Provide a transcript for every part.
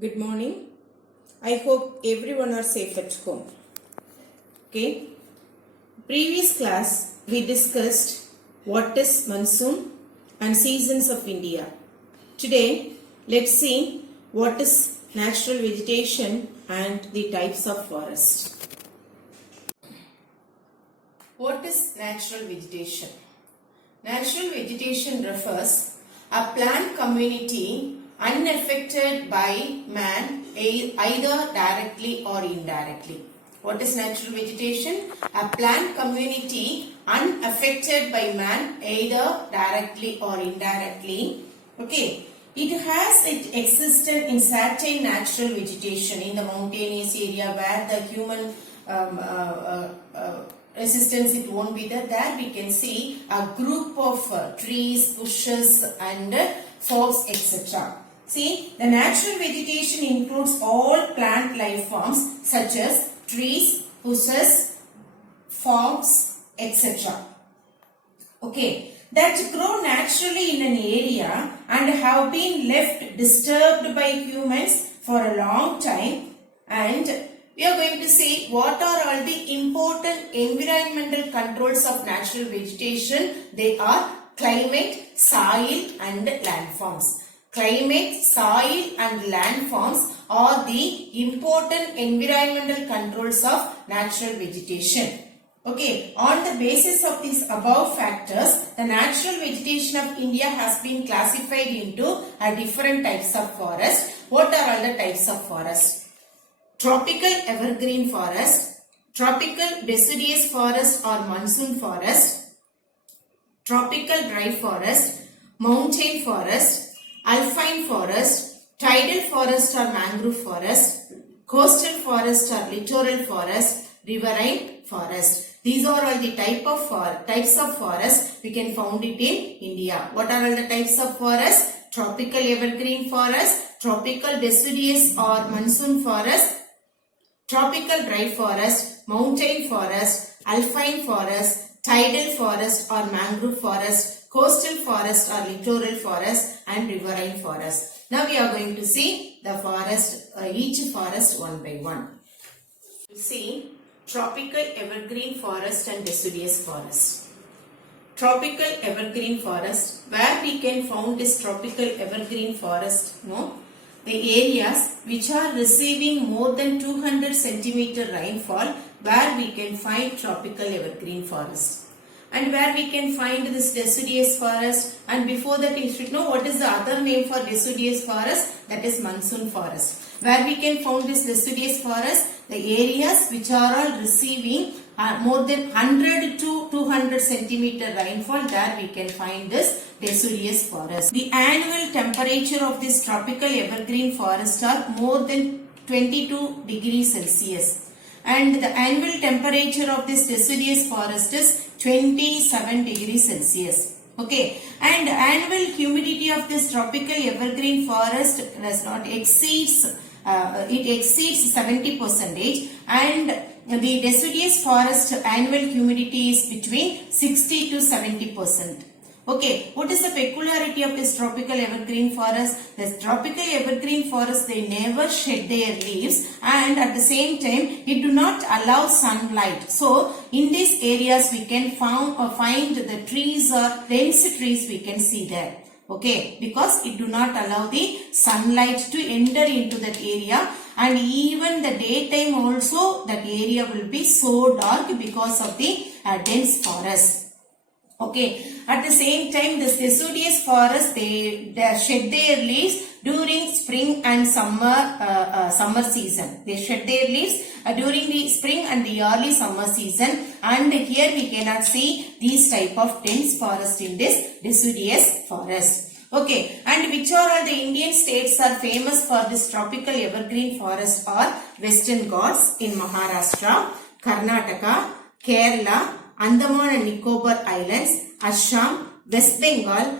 Good morning. I hope everyone are safe at home. Okay. Previous class we discussed what is monsoon and seasons of India. Today let's see what is natural vegetation and the types of forest. What is natural vegetation? Natural vegetation refers a plant community unaffected by man either directly or indirectly. What is natural vegetation? A plant community unaffected by man either directly or indirectly. Okay. It has its existence in certain natural vegetation in the mountainous area where the human resistance it won't be there. There we can see a group of trees, bushes and forests, etc. See, the natural vegetation includes all plant life forms such as trees, bushes, forests, etc. Okay, that grow naturally in an area and have been left disturbed by humans for a long time, and we are going to see what are all the important environmental controls of natural vegetation. They are climate, soil and landforms. Climate, soil and landforms are the important environmental controls of natural vegetation. Okay, on the basis of these above factors, the natural vegetation of India has been classified into different types of forest. What are all the types of forest? Tropical evergreen forest, tropical deciduous forest or monsoon forest, tropical dry forest, mountain forest, alpine forest, tidal forest or mangrove forest, coastal forest or littoral forest, riverine forest. These are all the types of forest we can found it in India. What are all the types of forest? Tropical evergreen forest, tropical deciduous or monsoon forest, tropical dry forest, mountain forest, alpine forest, tidal forest or mangrove forest, coastal forest or littoral forest and riverine forest. Now we are going to see the forest, each forest one by one. See tropical evergreen forest and deciduous forest. Tropical evergreen forest, where we can found this tropical evergreen forest, the areas which are receiving more than 200 centimeter rainfall, where we can find tropical evergreen forest. And where we can find this deciduous forest, and before that you should know what is the other name for deciduous forest, that is monsoon forest. Where we can find this deciduous forest, the areas which are all receiving more than 100 to 200 centimeter rainfall, there we can find this deciduous forest. The annual temperature of this tropical evergreen forest are more than 22 degrees Celsius. And the annual temperature of this deciduous forest is 27 degrees Celsius. Okay, and annual humidity of this tropical evergreen forest does not exceeds it exceeds 70%, and the deciduous forest annual humidity is between 60 to 70%. Okay, what is the peculiarity of this tropical evergreen forest? This tropical evergreen forest, they never shed their leaves, and at the same time it do not allow sunlight. So in these areas we can find the trees or dense trees we can see there. Okay, because it do not allow the sunlight to enter into that area, and even the daytime also that area will be so dark because of the dense forest. Okay, at the same time this deciduous forest, they shed their leaves during spring and summer season. They shed their leaves during the spring and the early summer season, and here we cannot see these type of dense forest in this deciduous forest. Okay, and which are all the Indian states are famous for this tropical evergreen forest are Western Ghats in Maharashtra, Karnataka, Kerala, Andaman and Nicobar Islands, Assam, West Bengal,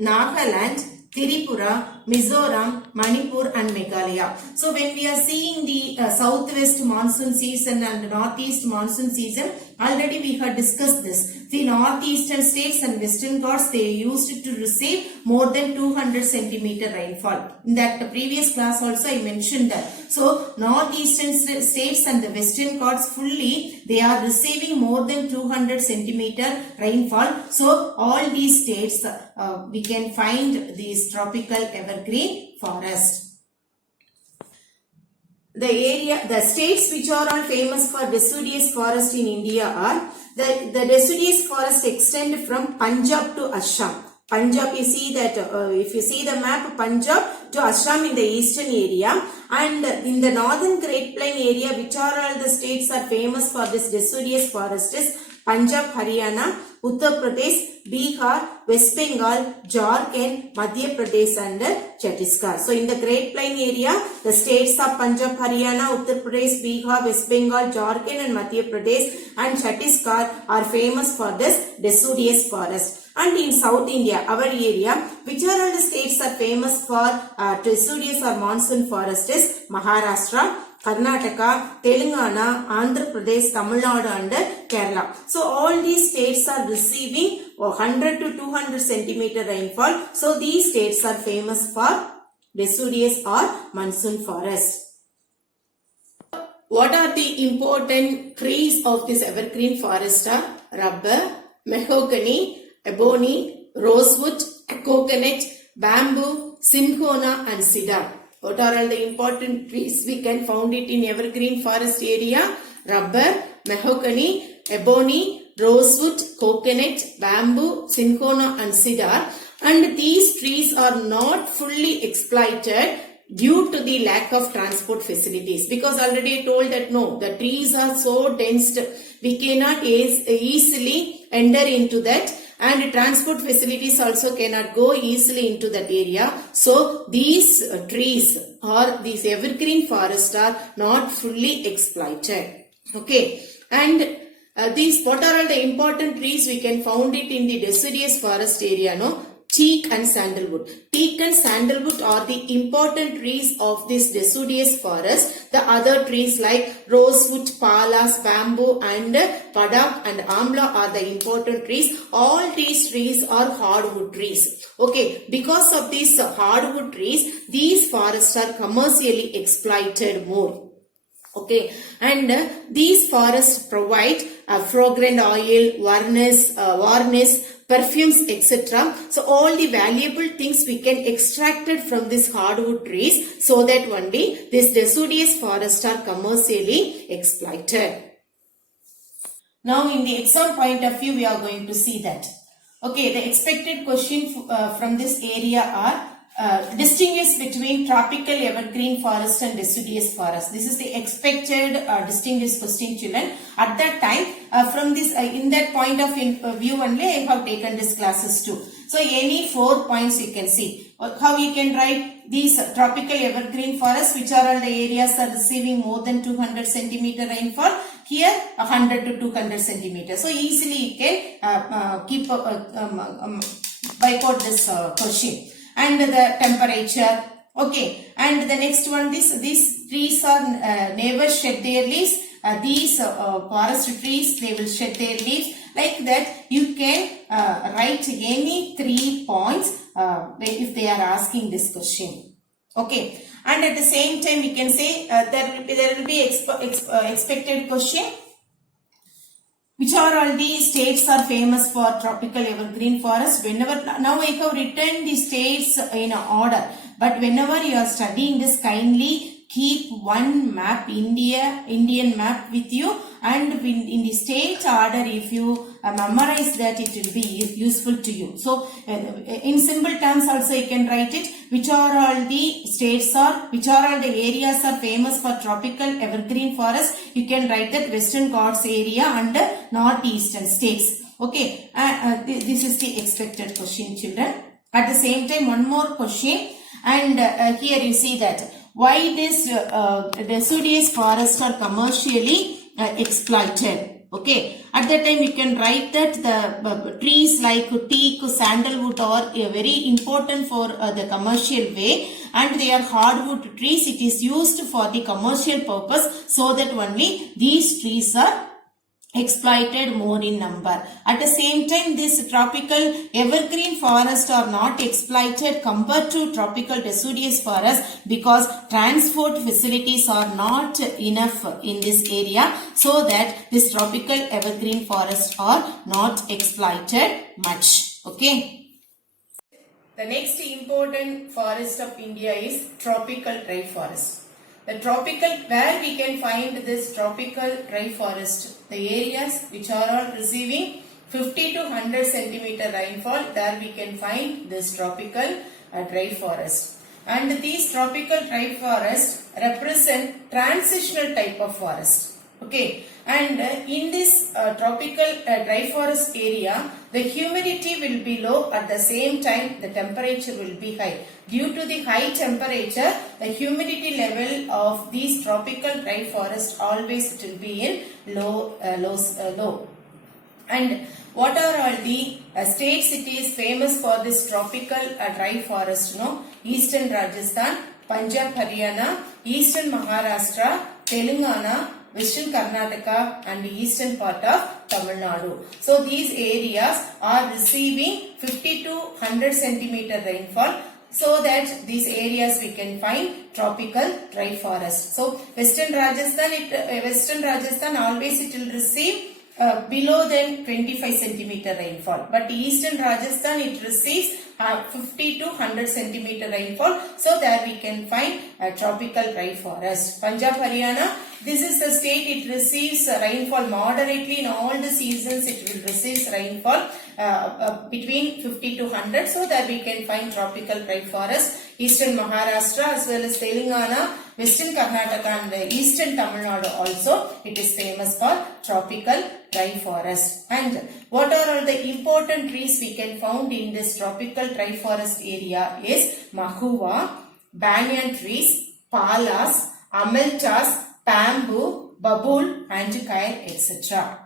Nagaland, Tripura, Mizoram, Manipur and Meghalaya. So when we are seeing the southwest monsoon season and northeast monsoon season, Already we have discussed this. The northeastern states and western Ghats, they used it to receive more than 200 centimeter rainfall. In that previous class also I mentioned that. So northeastern states and the western Ghats fully, they are receiving more than 200 centimeter rainfall. So all these states, we can find these tropical evergreen forest. The states which are all famous for deciduous forest in India are, the deciduous forest extend from Punjab to Assam. Punjab, you see that, if you see the map, Punjab to Assam in the eastern area, and in the northern Great Plain area, which are all the states are famous for this deciduous forest is Punjab, Haryana, Uttar Pradesh, Bihar, West Bengal, Jharkhand, Madhya Pradesh and Chhattisgarh. So in the Great Plain area, the states of Punjab, Haryana, Uttar Pradesh, Bihar, West Bengal, Jharkhand and Madhya Pradesh and Chhattisgarh are famous for this deciduous forest. And in South India, our area, which are all the states are famous for deciduous or monsoon forest is Maharashtra, Karnataka, Telangana, Andhra Pradesh, Tamil Nadu and Kerala. So all these states are receiving 100 to 200 centimeter rainfall. So these states are famous for deciduous or monsoon forest. What are the important trees of this evergreen forest are rubber, mahogany, ebony, rosewood, coconut, bamboo, cinchona and cedar. What are all the important trees we can found it in evergreen forest area? Rubber, mahogany, ebony, rosewood, coconut, bamboo, cinchona and cedar. And these trees are not fully exploited due to the lack of transport facilities. Because already I told that no, the trees are so dense, we cannot easily enter into that. And transport facilities also cannot go easily into that area. So these trees or these evergreen forests are not fully exploited. Okay. And these, what are all the important trees we can found it in the deciduous forest area? No? Teak and sandalwood. Teak and sandalwood are the important trees of this deciduous forest. The other trees like rosewood, palas, bamboo and padak and amla are the important trees. All these trees are hardwood trees. Okay, because of these hardwood trees, these forests are commercially exploited more. Okay, and these forests provide fragrant oil, varnish, perfumes, etc. So all the valuable things we can extract it from these hardwood trees, so that one day these deciduous forests are commercially exploited. Now in the exam point of view, we are going to see that. Okay, the expected question from this area are distinguish between tropical evergreen forest and deciduous forest. This is the expected distinguished question, children. At that time, from this in that point of view only, I have taken these classes too. So any 4 points you can see. How you can write these tropical evergreen forests, which are all the areas are receiving more than 200 centimeter rainfall. Here 100 to 200 centimeter. So easily you can keep bypass this question. And the temperature. Okay, and the next one, these trees are never shed their leaves. These forest trees, they will shed their leaves. Like that, you can write any 3 points if they are asking this question. Okay, and at the same time, we can say there will be expected question. Which are all the states are famous for tropical evergreen forest? Whenever, now I have written the states in order, but whenever you are studying this, kindly keep one map, Indian map with you, and in the state order, if you memorize that, it will be useful to you. So in simple terms also you can write it, which are all the states are, which are all the areas are famous for tropical evergreen forest. You can write that Western Ghats area and northeastern states. Okay, this is the expected question, children. At the same time, one more question, and here you see that why this deciduous forests are commercially exploited. Okay, at that time you can write that the trees like teak, sandalwood are very important for the commercial way, and they are hardwood trees. It is used for the commercial purpose, so that only these trees are exploited more in number. At the same time, these tropical evergreen forests are not exploited compared to tropical deciduous forests because transport facilities are not enough in this area, so that these tropical evergreen forests are not exploited much. Okay. The next important forest of India is tropical dry forest. The tropical, where we can find this tropical dry forest, the areas which are all receiving 50 to 100 centimeter rainfall, there we can find this tropical dry forest. And these tropical dry forests represent transitional type of forest. Okay, and in this tropical dry forest area, the humidity will be low, at the same time the temperature will be high. Due to the high temperature, the humidity level of these tropical dry forests always it will be in low. And what are all the states it is famous for this tropical dry forest? Eastern Rajasthan, Punjab, Haryana, Eastern Maharashtra, Telangana, Western Karnataka and eastern part of Tamil Nadu. So these areas are receiving 50 to 100 centimeter rainfall. So that these areas we can find tropical dry forest. So Western Rajasthan always it will receive below than 25 centimeter rainfall. But Eastern Rajasthan it receives 50 to 100 centimeter rainfall. So there we can find a tropical dry forest. Punjab, Haryana, this is the state it receives rainfall moderately in all the seasons. It will receive rainfall between 50 to 100. So there we can find tropical dry forest. Eastern Maharashtra as well as Telangana, Western Karnataka and Eastern Tamil Nadu also it is famous for tropical dry forest. And what are all the important trees we can find in this tropical dry forest area is Mahuva, banyan trees, palas, amaltas, bamboo, babul and kair, etc.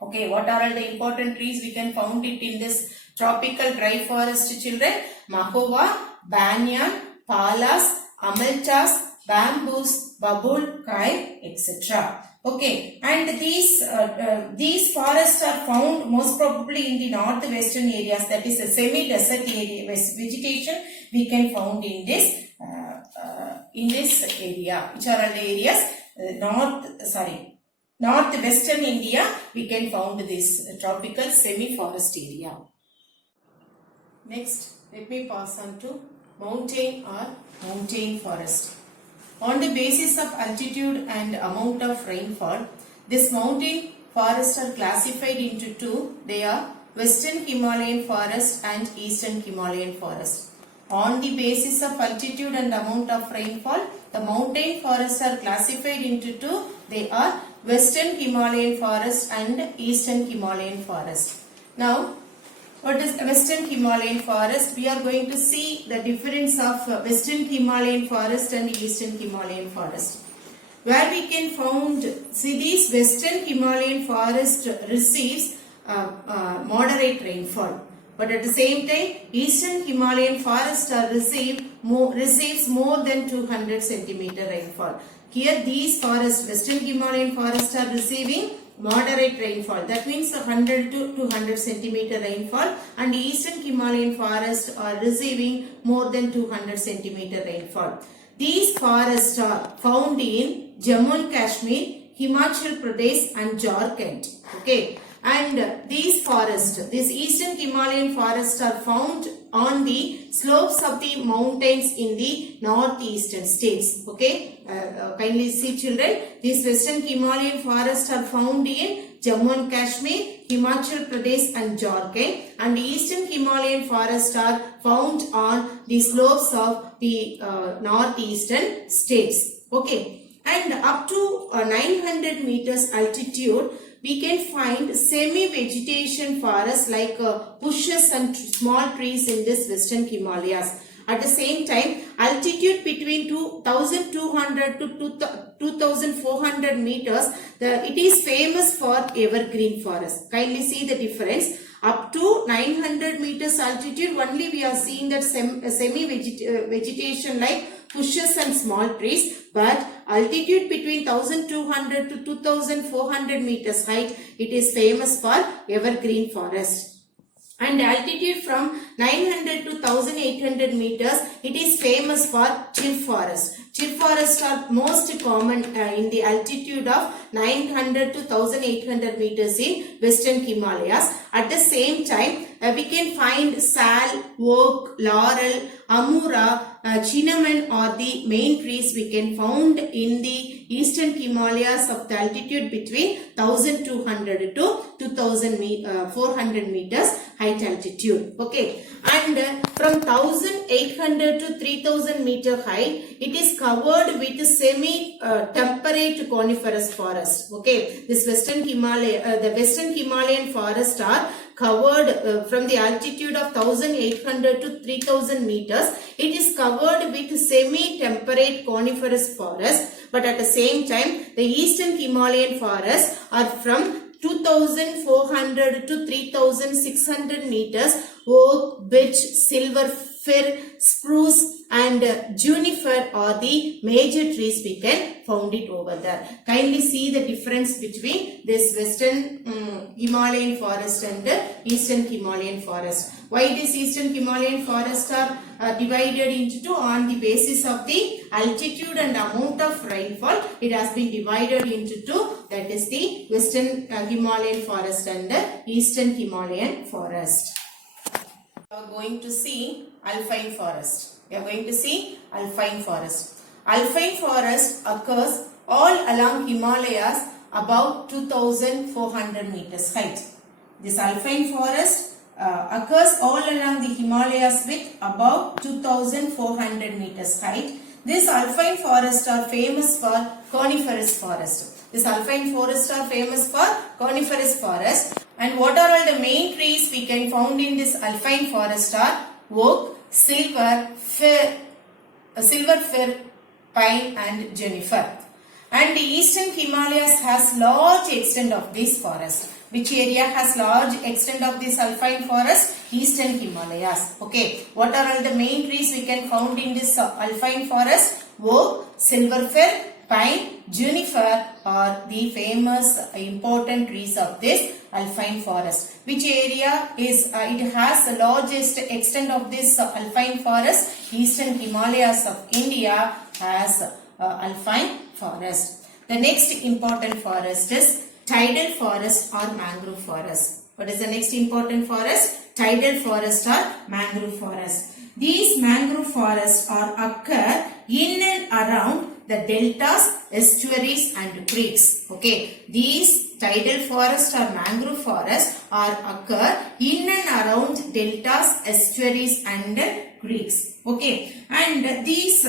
Okay, what are all the important trees we can find it in this tropical dry forest, children? Mahuva, banyan, palas, amaltas, bamboos, babul, kair, etc. Okay, and these forests are found most probably in the northwestern areas, that is a semi-desert area, vegetation we can found in this area. Which are all the areas? Northwestern India we can found this tropical semi-forest area. Next, let me pass on to mountain or mountain forest. On the basis of altitude and amount of rainfall, this mountain forests are classified into two. They are Western Himalayan forest and Eastern Himalayan forest. On the basis of altitude and amount of rainfall, the mountain forests are classified into two. They are Western Himalayan forest and Eastern Himalayan forest. Now, what is Western Himalayan forest? We are going to see the difference of Western Himalayan forest and Eastern Himalayan forest. Where we can find, see, these Western Himalayan forest receives moderate rainfall. But at the same time, Eastern Himalayan forest receives more than 200 centimeter rainfall. Here these forests, Western Himalayan forests are receiving moderate rainfall. That means 100 to 200 centimeter rainfall, and Eastern Himalayan forests are receiving more than 200 centimeter rainfall. These forests are found in Jammu and Kashmir, Himachal Pradesh and Jharkhand. Okay. And these forests, these Eastern Himalayan forests are found on the slopes of the mountains in the northeastern states. Okay, kindly see, children, these Western Himalayan forests are found in Jammu and Kashmir, Himachal Pradesh and Jharkhand, and Eastern Himalayan forests are found on the slopes of the northeastern states. Okay, and up to 900 meters altitude, we can find semi-vegetation forests like bushes and small trees in this Western Himalayas. At the same time, altitude between 2200 to 2400 meters, it is famous for evergreen forest. Kindly see the difference. Up to 900 meters altitude, only we are seeing that semi-vegetation like bushes and small trees, but altitude between 1200 to 2400 meters height, it is famous for evergreen forest. And altitude from 900 to 1800 meters, it is famous for chir forest. Chir forests are most common in the altitude of 900 to 1800 meters in western Himalayas. At the same time, we can find sal, oak, laurel, amura, cinnamon are the main trees we can found in the eastern Himalayas of the altitude between 1200 to 2400 meters height altitude. Okay, and from 1800 to 3000 meter height, it is covered with semi-temperate coniferous forest. Okay, this western Himalaya, the western Himalayan forests are covered from the altitude of 1800 to 3000 meters. It is covered with semi-temperate coniferous forest, but at the same time, the eastern Himalayan forests are from 2400 to 3600 meters. Oak, birch, silver fir, spruce and juniper are the major trees we can found it over there. Kindly see the difference between this western Himalayan forest and eastern Himalayan forest. Why this eastern Himalayan forests are divided into two on the basis of the altitude and amount of rainfall. It has been divided into two, that is the western Himalayan forest and the eastern Himalayan forest. We are going to see alpine forest. We are going to see alpine forest. Alpine forest occurs all along Himalayas above 2400 meters height. This alpine forest occurs all along the Himalayas with above 2400 meters height. These alpine forests are famous for coniferous forest. These alpine forests are famous for coniferous forest. And what are all the main trees we can found in this alpine forest are oak, silver fir, pine and juniper. And the eastern Himalayas has large extent of this forest. Which area has large extent of this alpine forest? Eastern Himalayas. Okay. What are all the main trees we can found in this alpine forest? Oak, silver fir, pine, juniper are the famous important trees of this alpine forest. Which area is it has the largest extent of this alpine forest? Eastern Himalayas of India has alpine forest. The next important forest is tidal forest or mangrove forest. What is the next important forest? Tidal forest or mangrove forest. These mangrove forests are occur in and around the deltas, estuaries and creeks. Okay, these tidal forests or mangrove forests are occur in and around deltas, estuaries and creeks. Okay, and these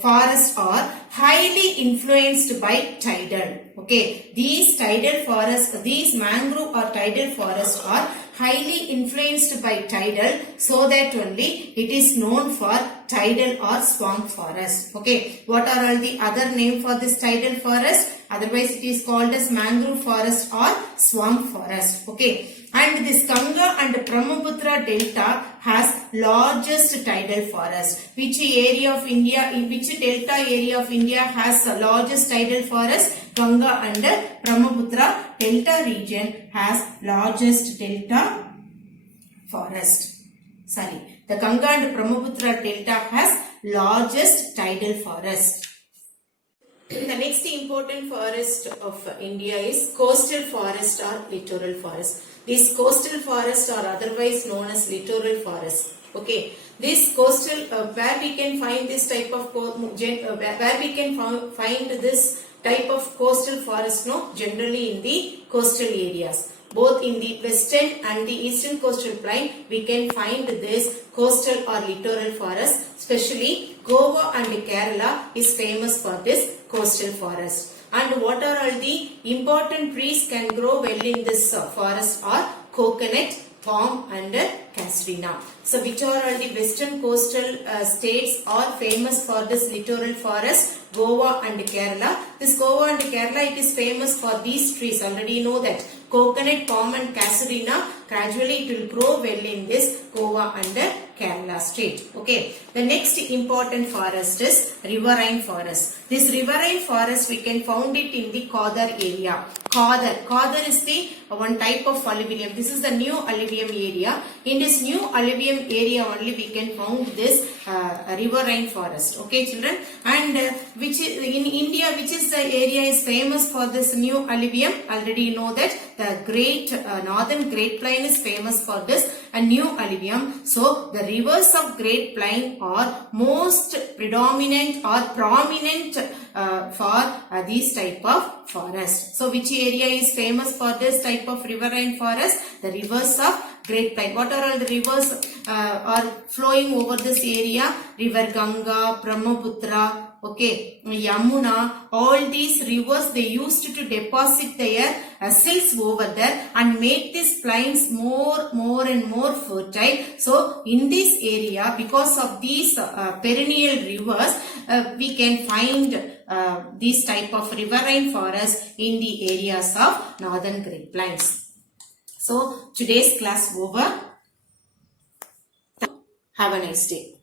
forests are highly influenced by tidal. Okay, these tidal forests, these mangrove or tidal forests are highly influenced by tidal, so that only it is known for tidal or swamp forest. Okay, what are all the other name for this tidal forest? Otherwise it is called as mangrove forest or swamp forest. Okay, and this Ganga and Brahmaputra delta has largest tidal forest. Which area of India, in which delta area of India has the largest tidal forest? Ganga and Brahmaputra delta region has largest delta forest. Sorry, the Ganga and Brahmaputra delta has largest tidal forest. The next important forest of India is coastal forest or littoral forest. These coastal forests are otherwise known as littoral forests. Okay, this coastal where we can find this type of where we can find this type of coastal forest? No, generally in the coastal areas. Both in the western and the eastern coastal plain, we can find this coastal or littoral forest. Especially Goa and Kerala is famous for this coastal forest. And what are all the important trees can grow well in this forest are coconut, palm and casuarina. So which are all the western coastal states are famous for this littoral forest? Goa and Kerala. This Goa and Kerala, it is famous for these trees. Already know that coconut, palm and casuarina, gradually it will grow well in this Goa and Kerala state. Okay. The next important forest is riverine forest. This riverine forest we can found it in the Kodar area. Kodar is the one type of alluvium. This is the new alluvium area. In this new alluvium area only we can found this riverine forest. Okay, children. And which is in India, which is the area is famous for this new alluvium? Already you know that the great northern Great Plain is famous for this new alluvium. So the rivers of Great Plain are most predominant or prominent for these type of forest. So which area is famous for this type of riverine forest? The rivers of Great Plain. What are all the rivers are flowing over this area? River Ganga, Brahmaputra, okay, Yamuna, all these rivers they used to deposit their silts over there and make these plains more and more fertile. So in this area, because of these perennial rivers, we can find these type of riverine forests in the areas of northern Great Plains. So today's class over. Have a nice day.